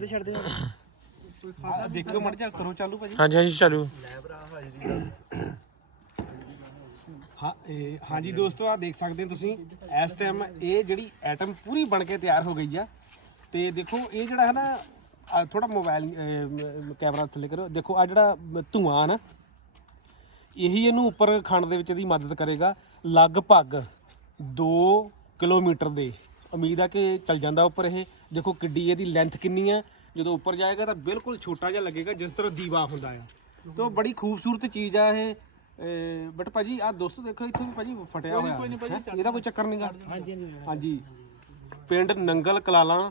ਤੇ ਛੱਡ ਦੇ ਆਹ ਦੇਖਿਓ ਮੜ ਜਾ ਕਰੋ ਚਾਲੂ ਭਾਜੀ। ਹਾਂਜੀ ਹਾਂਜੀ ਚਾਲੂ। ਹਾਂ ਇਹ ਹਾਂਜੀ ਦੋਸਤੋ ਆ ਦੇਖ ਸਕਦੇ ਹੋ ਤੁਸੀਂ ਇਸ ਟਾਈਮ ਇਹ ਜਿਹੜੀ ਐਟਮ ਪੂਰੀ ਬਣ ਕੇ ਤਿਆਰ ਹੋ ਗਈ ਆ। ਤੇ ਦੇਖੋ ਇਹ ਜਿਹੜਾ ਹੈ ਨਾ ਥੋੜਾ ਮੋਬਾਈਲ ਕੈਮਰਾ ਥੱਲੇ ਕਰੋ ਦੇਖੋ ਆ ਜਿਹੜਾ ਧੂਆਂ ਨਾ ਇਹੀ ਇਹਨੂੰ ਉੱਪਰ ਖਾਣ ਦੇ ਵਿੱਚ ਇਹਦੀ ਮਦਦ ਕਰੇਗਾ ਲਗਭਗ 2 ਕਿਲੋਮੀਟਰ ਦੇ। ਉਮੀਦ ਆ ਕਿ ਚੱਲ ਜਾਂਦਾ ਉੱਪਰ ਇਹ। ਦੇਖੋ ਕਿੱਡੀ ਇਹਦੀ ਲੈਂਥ ਕਿੰਨੀ ਆ। ਜਦੋਂ ਉੱਪਰ ਜਾਏਗਾ ਤਾਂ ਬਿਲਕੁਲ ਛੋਟਾ ਜਿਹਾ ਲੱਗੇਗਾ ਜਿਸ ਤਰ੍ਹਾਂ ਦੀਵਾ ਹੁੰਦਾ ਆ। ਤੇ ਬੜੀ ਖੂਬਸੂਰਤ ਚੀਜ਼ ਆ ਇਹ। ਬਟ ਭਾਜੀ ਆ ਦੋਸਤੋ ਦੇਖੋ ਇੱਥੋਂ ਵੀ ਭਾਜੀ ਫਟਿਆ ਹੋਇਆ। ਹੈਂ? ਇਹਦਾ ਕੋਈ ਚੱਕਰ ਨਹੀਂਗਾ ਹਾਂਜੀ ਹਾਂਜੀ ਹਾਂਜੀ। ਪਿੰਡ ਨੰਗਲ ਕਲਾਲਾਂ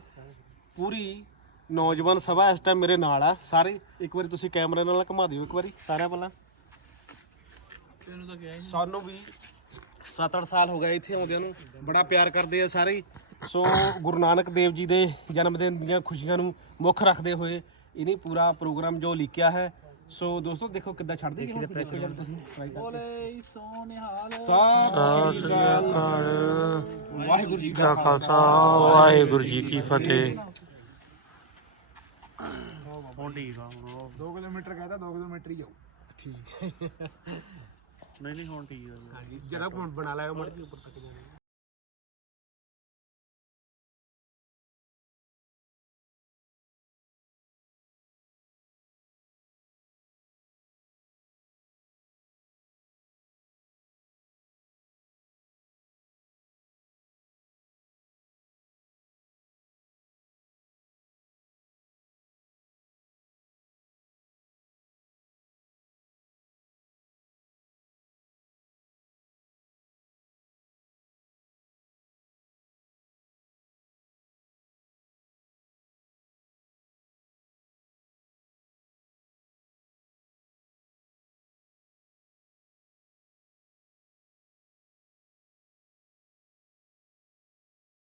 ਪੂਰੀ ਨੌਜਵਾਨ ਸਭਾ ਇਸ ਟਾਈਮ ਮੇਰੇ ਨਾਲ ਆ। ਸਾਰੇ ਇੱਕ ਵਾਰੀ ਤੁਸੀਂ ਕੈਮਰੇ ਨਾਲ ਘੁਮਾ ਦਿਓ ਇੱਕ ਵਾਰੀ ਸਾਰਿਆਂ ਪਹਿਲਾਂ ਸਾਨੂੰ ਵੀ 7-8 ਸਾਲ ਹੋ ਗਏ ਇੱਥੇ ਆਉਂਦਿਆਂ ਨੂੰ। ਬੜਾ ਪਿਆਰ ਕਰਦੇ ਆ ਸਾਰੇ ਹੀ। ਸੋ ਗੁਰੂ ਨਾਨਕ ਦੇਵ ਜੀ ਦੇ ਜਨਮ ਦਿਨ ਦੀਆਂ ਖੁਸ਼ੀਆਂ ਨੂੰ ਮੁੱਖ ਰੱਖਦੇ ਹੋਏ ਇਹਨੇ ਪੂਰਾ ਪ੍ਰੋਗਰਾਮ ਜੋ ਲਿਖਿਆ ਹੈ। ਸੋ ਦੋਸਤੋ ਦੇਖੋ ਕਿੱਦਾਂ ਛੱਡਦੇ ਦੇਖੀ ਪ੍ਰੈਸ ਤੁਸੀਂ। ਬੋਲੇ ਸੋਨਿਹਾਲ। ਸਤਿ ਸਤਿ ਸ਼੍ਰੀ ਅਕਾਲ। ਵਾਹਿਗੁਰੂ ਜੀ ਦਾ ਖਾਲਸਾ ਵਾਹਿਗੁਰੂ ਜੀ ਕੀ ਫਤਿਹ। ਹੁਣ ਠੀਕ ਆ 2 ਕਿਲੋਮੀਟਰ ਕਹਦਾ 2 ਕਿਲੋਮੀਟਰ ਹੀ ਜਾਊ। ਠੀਕ। ਨਹੀਂ ਨਹੀਂ ਹੁਣ ਠੀਕ ਆ। ਜਿਹੜਾ ਬਣਾ ਲਾਇਆ ਮੜ ਜੀ ਉੱਪਰ ਤੱਕ ਜਾਣਾ।